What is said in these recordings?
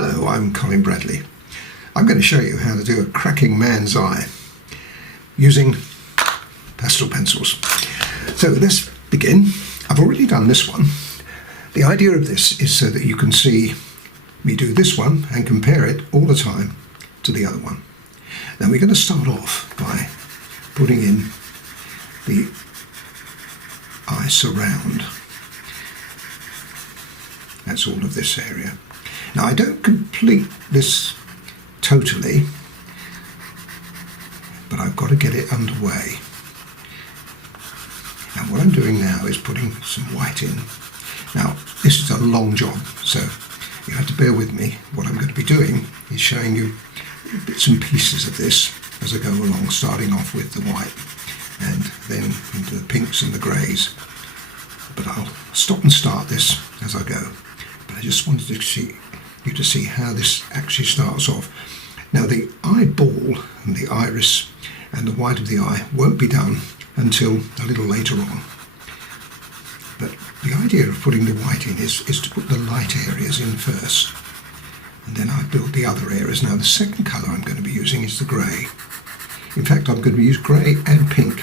Hello, I'm Colin Bradley. I'm going to show you how to do a cracking man's eye using pastel pencils. So let's begin. I've already done this one. The idea of this is so that you can see me do this one and compare it all the time to the other one. Now we're going to start off by putting in the eye surround. That's all of this area. Now I don't complete this totally, but I've got to get it underway. Now what I'm doing now is putting some white in. Now this is a long job, so you have to bear with me. What I'm going to be doing is showing you bits and pieces of this as I go along, starting off with the white and then into the pinks and the greys. But I'll stop and start this as I go. But I just wanted to see how this actually starts off. Now the eyeball and the iris and the white of the eye won't be done until a little later on. But the idea of putting the white in is to put the light areas in first, and then I build the other areas. Now the second colour I'm going to be using is the grey. In fact, I'm going to use grey and pink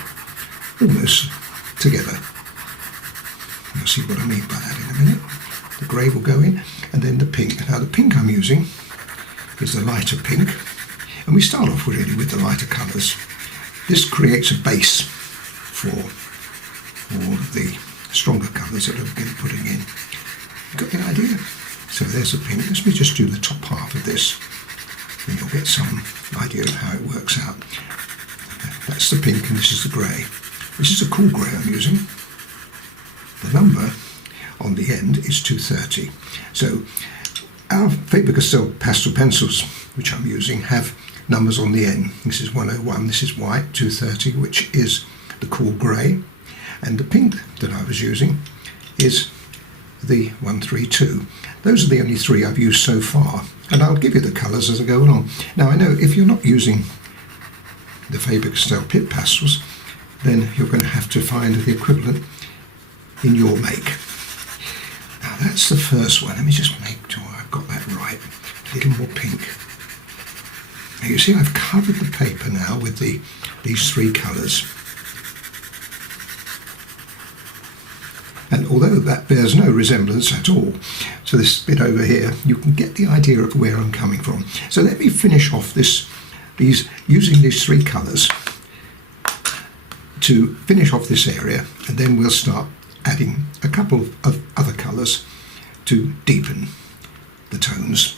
almost together. You'll see what I mean by that in a minute. The grey will go in, and then the pink. Now the pink I'm using is the lighter pink, and we start off really with the lighter colours. This creates a base for all of the stronger colours that I'm going to be putting in. You got the idea? So there's the pink. Let me just do the top half of this, and you'll get some idea of how it works out. That's the pink, and this is the grey. This is a cool grey I'm using. The number on the end is 230. So our Faber-Castell Pastel Pencils, which I'm using, have numbers on the end. This is 101, this is white, 230, which is the cool grey, and the pink that I was using is the 132. Those are the only three I've used so far, and I'll give you the colours as I go along. Now I know if you're not using the Faber-Castell Pitt Pastels, then you're going to have to find the equivalent in your make. Now that's the first one. Let me just make sure I've got that right. A little more pink. Now you see I've covered the paper now with these three colours. And although that bears no resemblance at all to this bit over here, you can get the idea of where I'm coming from. So let me finish off using these three colours to finish off this area, and then we'll start adding a couple of other colours to deepen the tones.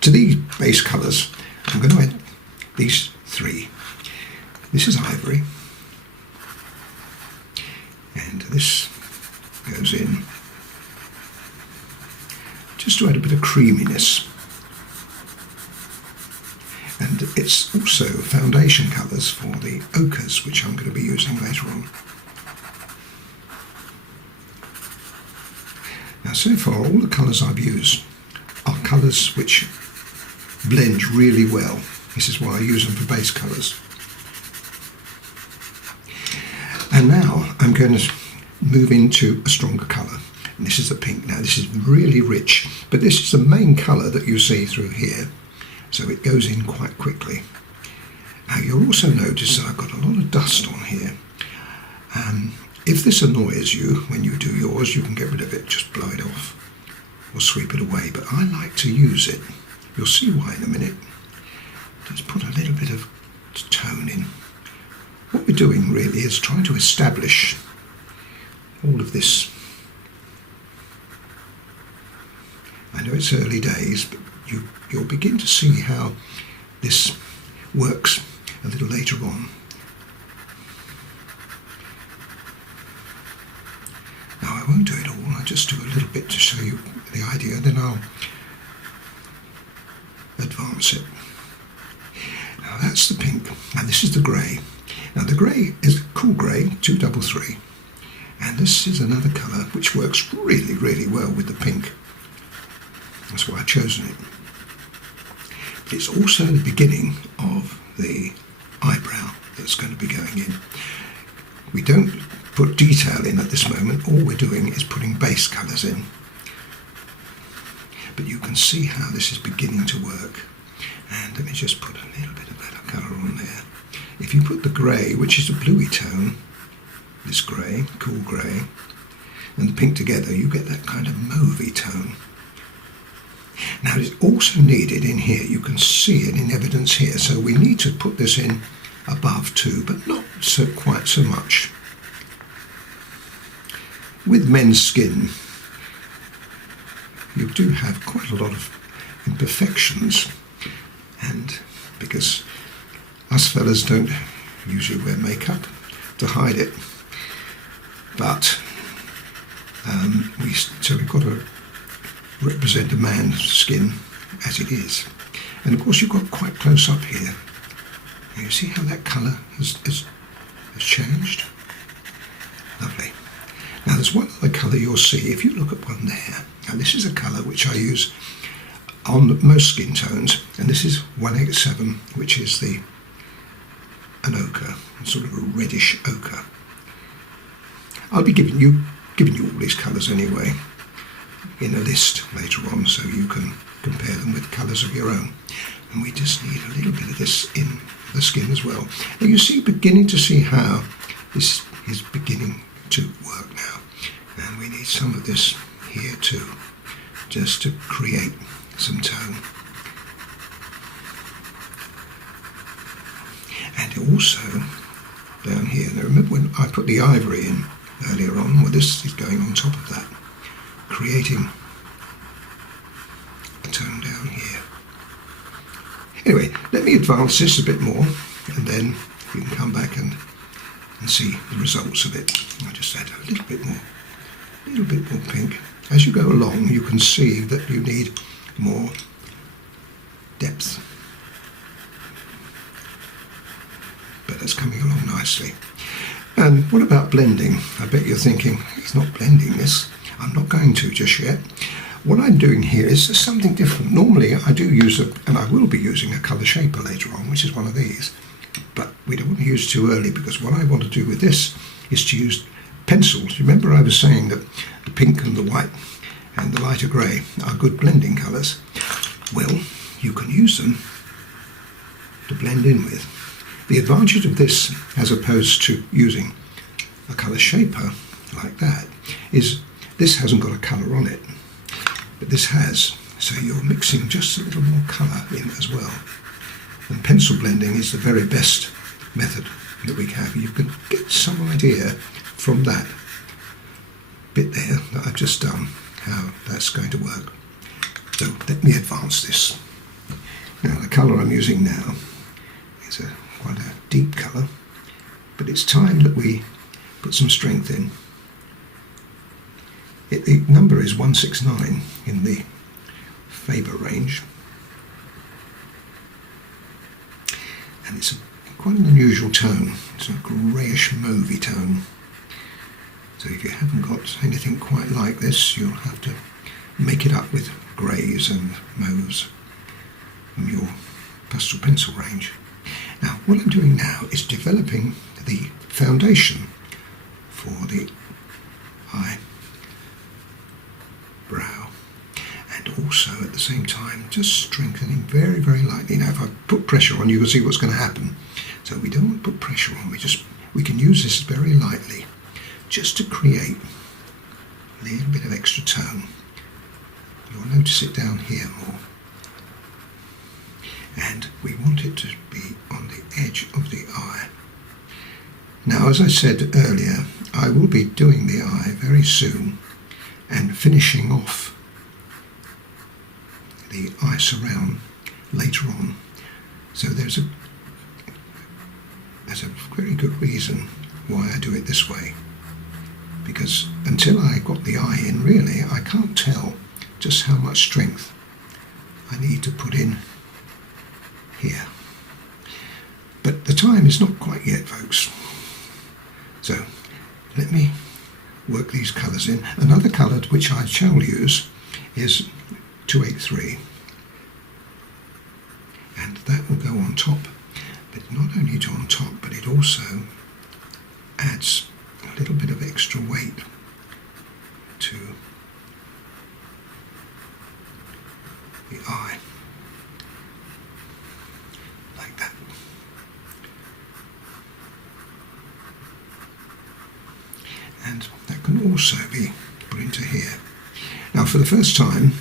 To these base colours, I'm going to add these three. This is ivory, and this goes in just to add a bit of creaminess. And it's also foundation colours for the ochres, which I'm going to be using later on. Now so far all the colours I've used are colours which blend really well. This is why I use them for base colours. And now I'm going to move into a stronger colour, and this is the pink. Now this is really rich, but this is the main colour that you see through here, so it goes in quite quickly. Now you'll also notice that I've got a lot of dust on here. If this annoys you when you do yours, you can get rid of it, just blow it off or sweep it away, but I like to use it. You'll see why in a minute. Just put a little bit of tone in. What we're doing really is trying to establish all of this. I know it's early days, but you'll begin to see how this works a little later on. Now I won't do it all, I'll just do a little bit to show you the idea, then I'll advance it. Now that's the pink, and this is the grey. Now the grey is cool grey, 233, and this is another colour which works really, really well with the pink. That's why I've chosen it. But it's also the beginning of the eyebrow that's going to be going in. We don't put detail in at this moment. All we're doing is putting base colours in. but you can see how this is beginning to work. And let me just put a little bit of that colour on there. If you put the grey, which is a bluey tone, this grey, cool grey, and the pink together, you get that kind of mauvey tone. Now it's also needed in here, you can see it in evidence here, so we need to put this in above too, but not quite so much. With men's skin, you do have quite a lot of imperfections, and because us fellas don't usually wear makeup to hide it, but so we've got to represent a man's skin as it is. And of course you've got quite close up here. Now you see how that colour has changed? Lovely. Now there's one other colour you'll see if you look at one there. Now this is a colour which I use on most skin tones, and this is 187, which is an ochre, sort of a reddish ochre. I'll be giving you all these colours anyway in a list later on, so you can compare them with colours of your own. And we just need a little bit of this in the skin as well. Now you see, beginning to see how this is beginning to work now, and we need some of this here too, just to create some tone. And also down here, now remember when I put the ivory in earlier on, well this is going on top of that, creating a tone down here. Anyway, let me advance this a bit more, and then you can come back and see the results of it. I'll just add a little bit more pink. As you go along, you can see that you need more depth, but that's coming along nicely. And what about blending? I bet you're thinking, he's not blending this. I'm not going to just yet. What I'm doing here is something different. Normally I do use and I will be using a colour shaper later on, which is one of these, but we don't want to use it too early, because what I want to do with this is to use pencils. Remember I was saying that the pink and the white and the lighter grey are good blending colours. Well, you can use them to blend in with. The advantage of this, as opposed to using a colour shaper like that, is this hasn't got a colour on it, but this has, so you're mixing just a little more colour in as well. And pencil blending is the very best method that we have. You can get some idea from that bit there that I've just done, how that's going to work. So let me advance this. Now the colour I'm using now is quite a deep colour, but it's time that we put some strength in. The number is 169 in the Faber range, and it's quite an unusual tone. It's a greyish mauvey tone. So if you haven't got anything quite like this, you'll have to make it up with greys and mauves from your pastel pencil range. Now what I'm doing now is developing the foundation for the eyebrow, and also at the same time just strengthening very, very lightly. Now if I put pressure on, you can see what's going to happen. So we don't want to put pressure on, we can use this very lightly just to create a little bit of extra tone. You'll notice it down here more. And we want it to be on the edge of the eye. Now, as I said earlier, I will be doing the eye very soon and finishing off the eye surround later on. So there's a very good reason why I do it this way, because until I got the eye in, really, I can't tell just how much strength I need to put in here. But the time is not quite yet, folks. So let me work these colours in. Another colour which I shall use is 283, and that will go on top. But not only on top, but it also adds a little bit of extra weight to the eye, like that. And that can also be put into here. Now for the first time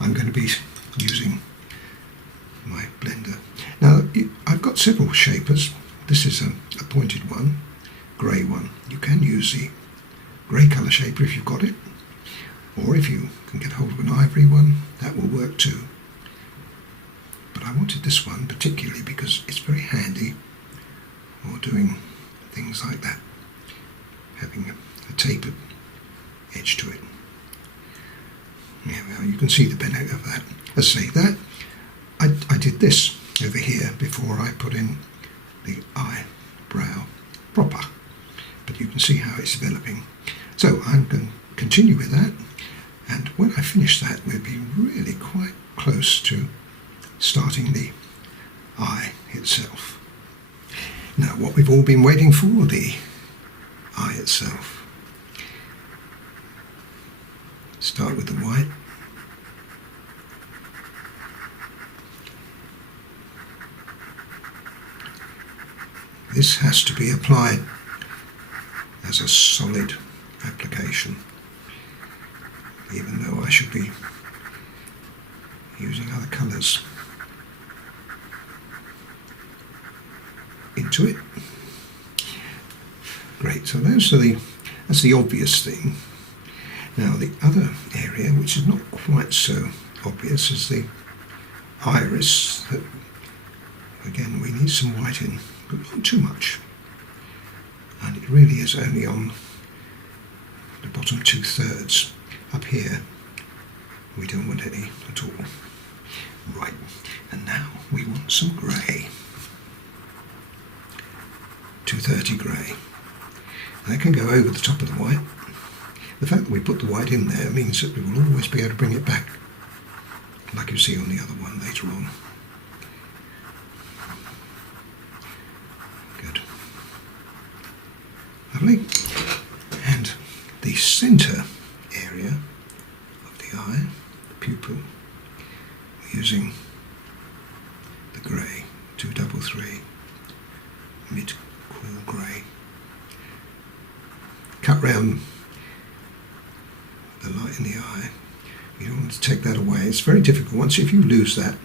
I'm going to be using my blender. Now I've got several shapers. This is a pointed one, grey one. You can use the grey colour shaper if you've got it, or if you can get hold of an ivory one, that will work too. But I wanted this one particularly because it's very handy for doing things like that, having a tapered edge to it. Yeah, well, you can see the benefit of that. As I say, that I did this over here before I put in the eyebrow proper, but you can see how it's developing. So I'm going to continue with that, and when I finish that we'll be really quite close to starting the eye itself. Now what we've all been waiting for, the eye itself. Start with the white. This has to be applied as a solid application, even though I should be using other colours into it. Great, so that's the obvious thing. Now the other area, which is not quite so obvious, is the iris. That, again, we need some white in, but not too much. And it really is only on the bottom 2/3. Up here, we don't want any at all. Right, and now we want some grey. 230 grey. And that can go over the top of the white. The fact that we put the white in there means that we will always be able to bring it back, like you see on the other one later on. Good. Lovely. And the centre area of the eye, the pupil, we're using the grey, 233, mid-cool grey. Cut round the light in the eye. You don't want to take that away. It's very difficult. Once if you lose that,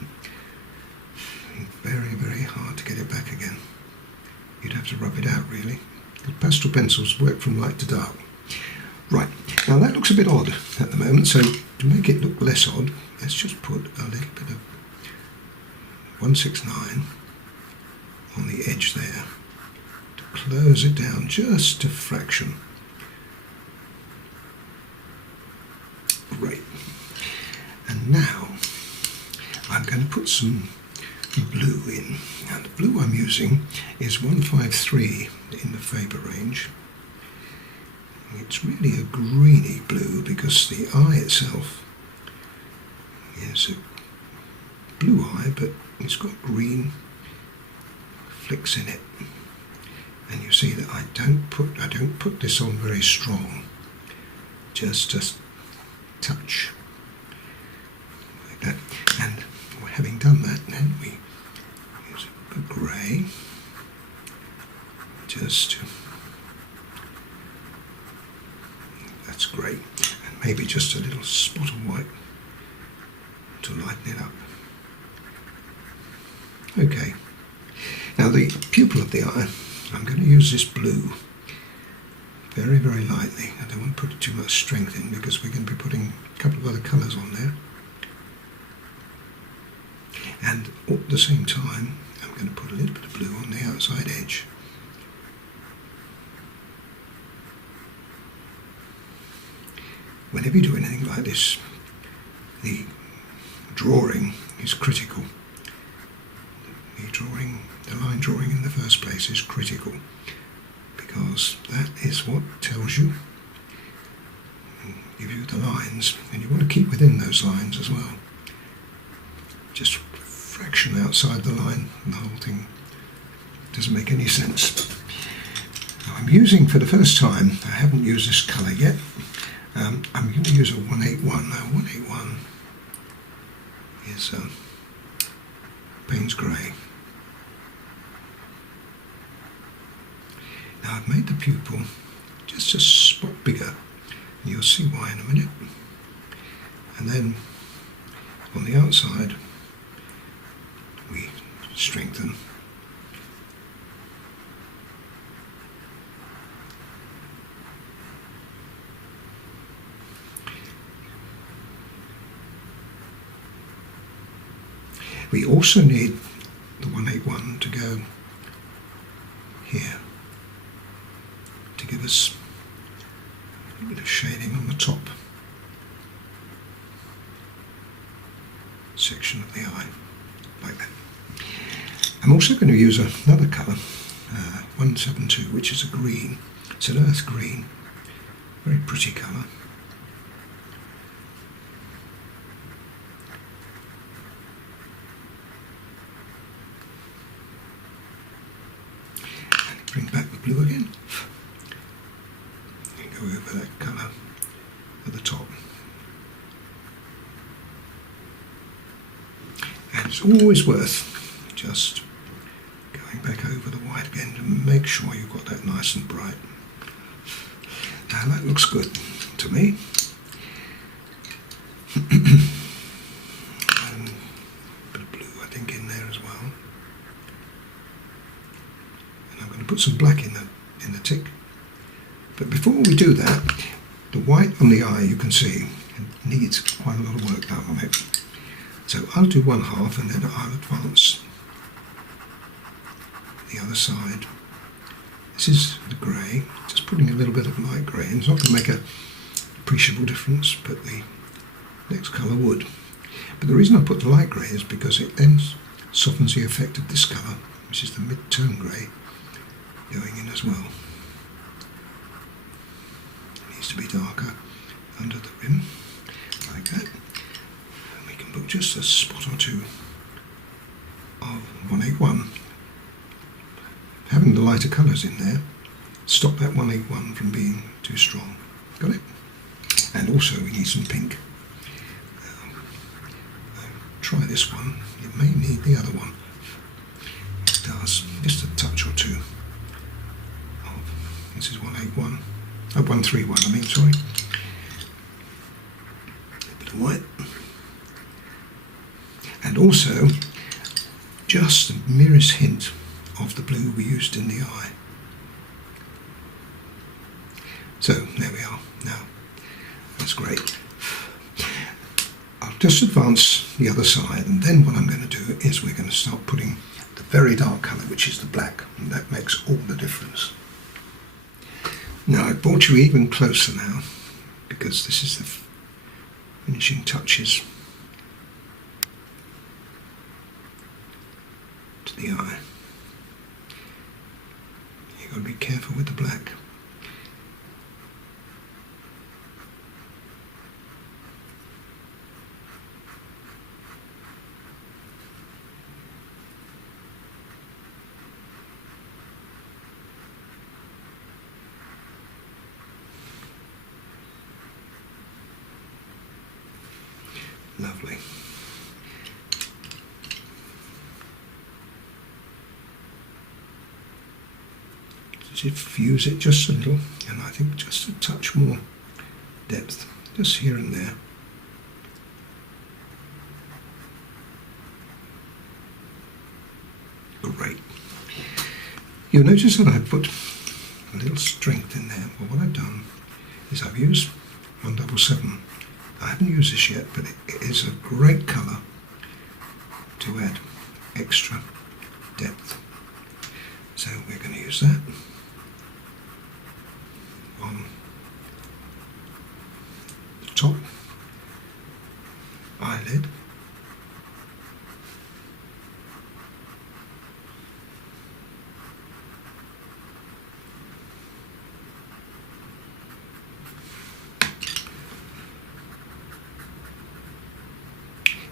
it's very, very hard to get it back again. You'd have to rub it out really. The pastel pencils work from light to dark. Right, now that looks a bit odd at the moment, so to make it look less odd, let's just put a little bit of 169 on the edge there to close it down just a fraction. Great. And now I'm going to put some blue in. Now the blue I'm using is 153 in the Faber range. It's really a greeny blue because the eye itself is a blue eye, but it's got green flicks in it. And you see that I don't put this on very strong, just a touch like that. And having done that, then we use a grey just to, that's great, and maybe just a little spot of white to lighten it up. Okay, now the pupil of the eye, I'm going to use this blue very, very lightly. I don't want to put too much strength in because we're going to be putting a couple of other colours on there. And at the same time, I'm going to put a little bit of blue on the outside edge. Whenever you do anything like this, the drawing is critical. The line drawing in the first place is critical, because that is what tells you, give you the lines, and you want to keep within those lines as well. Just fraction outside the line and the whole thing doesn't make any sense. Now I'm using, for the first time, I haven't used this colour yet, I'm going to use a 181. Now 181 is Payne's Grey. Now I've made the pupil just a spot bigger, and you'll see why in a minute. And then on the outside we strengthen. We also need the 181 to go here to give us a bit of shading on the top section of the eye, like that. I'm also going to use another colour, 172, which is a green. It's an earth green, very pretty colour. Bring back the blue again and go over that colour at the top. And it's always worth just going back over the white again to make sure you've got that nice and bright. Now that looks good to me. And a bit of blue I think in there as well. I'm going to put some black in the tick, but before we do that, the white on the eye, you can see, needs quite a lot of work done on it. So I'll do one half and then I'll advance the other side. This is the grey, just putting a little bit of light grey in. It's not going to make an appreciable difference, but the next colour would. But the reason I put the light grey is because it then softens the effect of this colour, which is the mid-tone grey, going in as well. It needs to be darker under the rim, like that. And we can put just a spot or two of 181. Having the lighter colours in there, stop that 181 from being too strong. Got it? And also we need some pink. Try this one. It may need the other one. It does. Just a touch or two. This is 181, 131 I mean, sorry. A bit of white. And also, just the merest hint of the blue we used in the eye. So, there we are. Now, that's great. I'll just advance the other side, and then what I'm going to do is we're going to start putting the very dark colour, which is the black, and that makes all the difference. Now I've brought you even closer now, because this is the finishing touches to the eye. You've got to be careful with the black. Lovely. Diffuse it just a little, and I think just a touch more depth, just here and there. Great. You'll notice that I've put a little strength in there. Well, what I've done is I've used 177. I haven't used this yet, but it is a great colour to add extra depth. So we're going to use that on the top eyelid.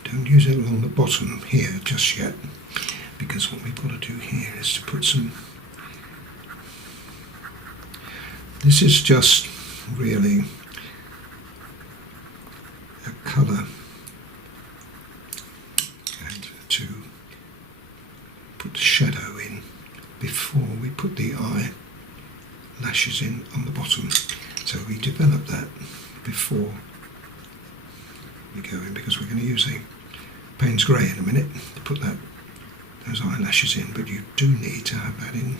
Don't use it along the bottom here just yet, because what we've got to do here is to put some, this is just really a colour eyelashes in on the bottom. So we develop that before we go in, because we're going to use a Payne's Grey in a minute to put those eyelashes in, but you do need to have that in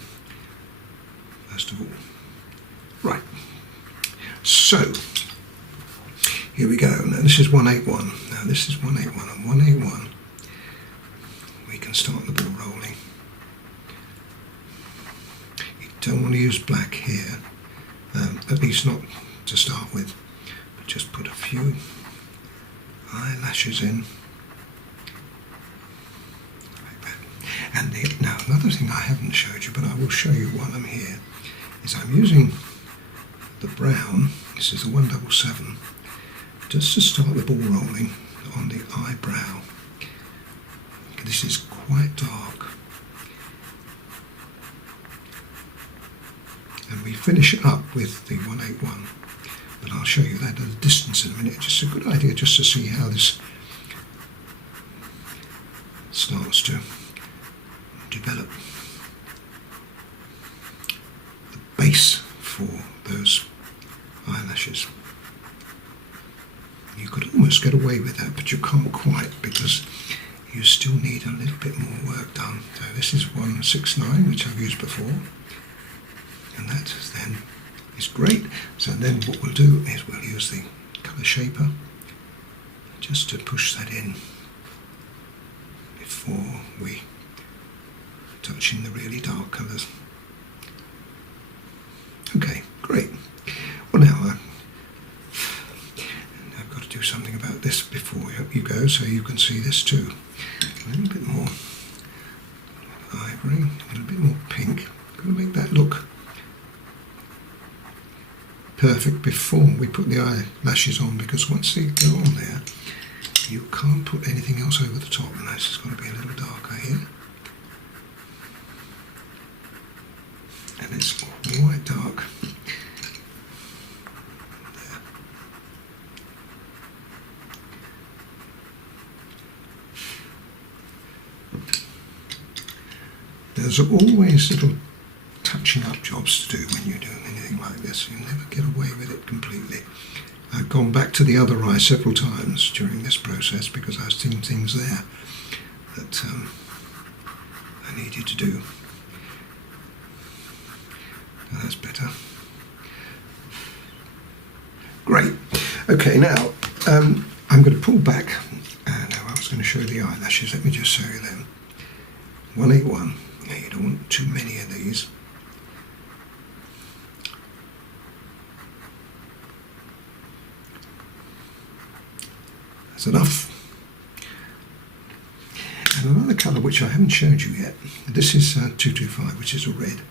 first of all. Right, so here we go. Now this is 181. Now this is 181, and 181 we can start the ball rolling. You don't want to use black here, at least not to start with, but just put a few eyelashes in like that. And now another thing I haven't showed you, but I will show you while I'm here, is I'm using the brown, this is the 177, just to start the ball rolling on the eyebrow. This is quite dark, and we finish it up with the 181, but I'll show you that at a distance in a minute. Just a good idea just to see how this starts to develop the base for those eyelashes. You could almost get away with that, but you can't quite, because you still need a little bit more work done. So this is 169, which I've used before, and that then is great. So then what we'll do is we'll use the colour shaper just to push that in before we touch in the really dark colours. Okay, great. Well, now I've got to do something about this before you go, so you can see this too. A little bit more ivory, a little bit more pink. Got to make that look perfect before we put the eyelashes on, because once they go on there, you can't put anything else over the top. And this has got to be a little darker here, and it's quite dark. There's always little touching up jobs to do when you're doing anything like this. You never get away with it completely. I've gone back to the other eye several times during this process because I've seen things there that I needed to do. Now that's better. Great. Okay, now I'm going to pull back. Now I was going to show you the eyelashes. Let me just show you them. 181. Now you don't want too many of these. That's enough. And another colour which I haven't showed you yet. This is 225, which is a red.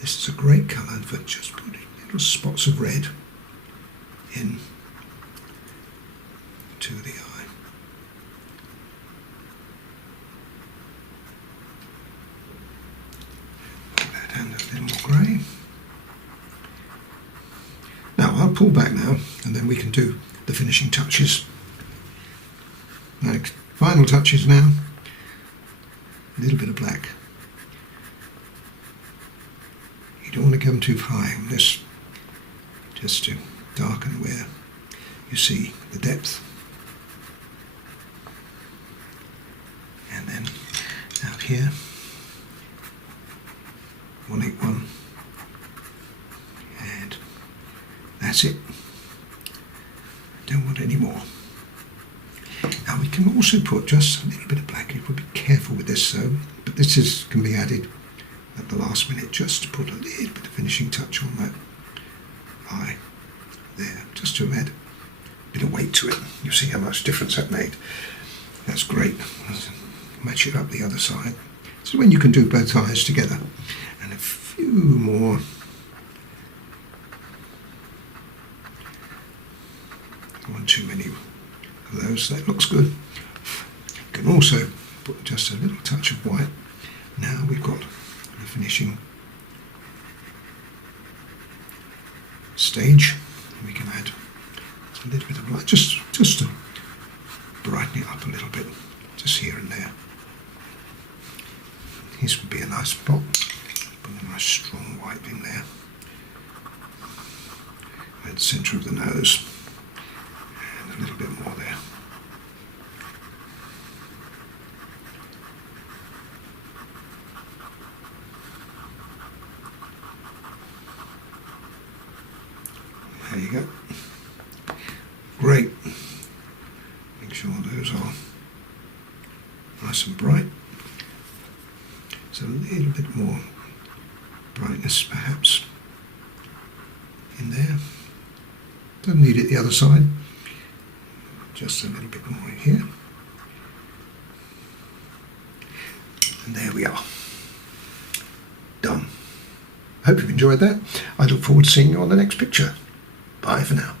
This is a great colour for just putting little spots of red in to the eye. And a little more grey. Now I'll pull back now, and then we can do the finishing touches. Like final touches now. A little bit of black. You don't want to come too high on this, just to darken where you see the depth. And then out here, 181, and that's it. Don't want any more. Now we can also put just a little bit of black. You would be careful with this, but this can be added at the last minute, just to put a little bit of finishing touch on that eye there, just to add a bit of weight to it. You see how much difference that made. That's great. Match it up the other side. So when you can do both eyes together. And a few more. One too many of those. That looks good. You can also put just a little touch of white. Now we've got the finishing stage. We can add a little bit of light, just to brighten it up a little bit, just here and there. This would be a nice spot. Put a nice strong white in there. the centre of the nose, and a little bit more there. There you go. Great. Make sure those are nice and bright. So a little bit more brightness perhaps in there. Don't need it the other side. Just a little bit more in here. And there we are. Done. Hope you've enjoyed that. I look forward to seeing you on the next picture. Bye for now.